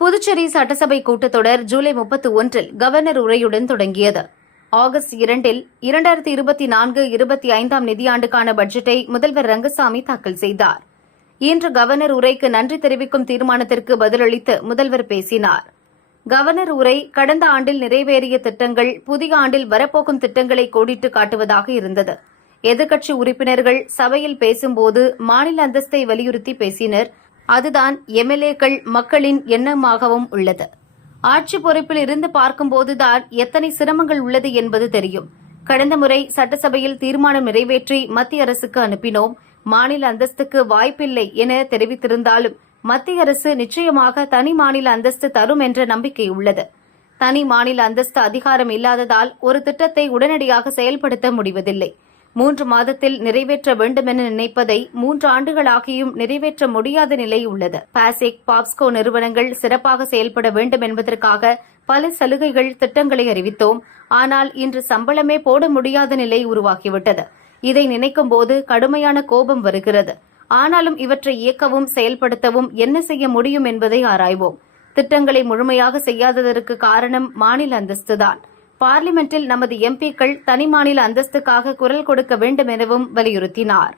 புதுச்சேரி சட்டசபை கூட்டத்தொடர் ஜூலை முப்பத்தி ஒன்றில் கவர்னர் உரையுடன் தொடங்கியது. ஆகஸ்ட் இரண்டில் இரண்டாயிரத்தி இருபத்தி நான்கு இருபத்தி ஐந்தாம் நிதியாண்டுக்கான பட்ஜெட்டை முதல்வர் ரங்கசாமி தாக்கல் செய்தார். இன்று கவர்னர் உரைக்கு நன்றி தெரிவிக்கும் தீர்மானத்திற்கு பதிலளித்து முதல்வர் பேசினார். கவர்னர் உரை கடந்த ஆண்டில் நிறைவேறிய திட்டங்கள் புதிய ஆண்டில் வரப்போகும் திட்டங்களை கோடிட்டு காட்டுவதாக இருந்தது. எதிர்க்கட்சி உறுப்பினர்கள் சபையில் பேசும்போது மாநில அந்தஸ்தை வலியுறுத்தி பேசினர். அதுதான் எம்எல்ஏக்கள் மக்களின் எண்ணமாகவும் உள்ளது. ஆட்சி பொறுப்பில் இருந்து பார்க்கும்போதுதான் எத்தனை சிரமங்கள் உள்ளது என்பது தெரியும். கடந்த முறை சட்டசபையில் தீர்மானம் நிறைவேற்றி மத்திய அரசுக்கு அனுப்பினோம். மாநில அந்தஸ்துக்கு வாய்ப்பில்லை என தெரிவித்திருந்தாலும் மத்திய அரசு நிச்சயமாக தனி மாநில அந்தஸ்து தரும் என்ற நம்பிக்கை உள்ளது. தனி மாநில அந்தஸ்து அதிகாரம் இல்லாததால் ஒரு திட்டத்தை உடனடியாக செயல்படுத்த முடிவதில்லை. மூன்று மாதத்தில் நிறைவேற்ற வேண்டும் என நினைப்பதை மூன்று ஆண்டுகளாகியும் நிறைவேற்ற முடியாத நிலை உள்ளது. பாசிக் பாப்ஸ்கோ நிறுவனங்கள் சிறப்பாக செயல்பட வேண்டும் என்பதற்காக பல சலுகைகள் திட்டங்களை அறிவித்தோம். ஆனால் இன்று சம்பளமே போட முடியாத நிலை உருவாகிவிட்டது. இதை நினைக்கும் போது கடுமையான கோபம் வருகிறது. ஆனாலும் இவற்றை இயக்கவும் செயல்படுத்தவும் என்ன செய்ய முடியும் என்பதை ஆராய்வோம். திட்டங்களை முழுமையாக செய்யாததற்கு காரணம் மாநில அந்தஸ்துதான். பார்லிமெண்டில் நமது எம்பிக்கள் தனி மாநில அந்தஸ்துக்காக குரல் கொடுக்க வேண்டும் எனவும் வலியுறுத்தினார்.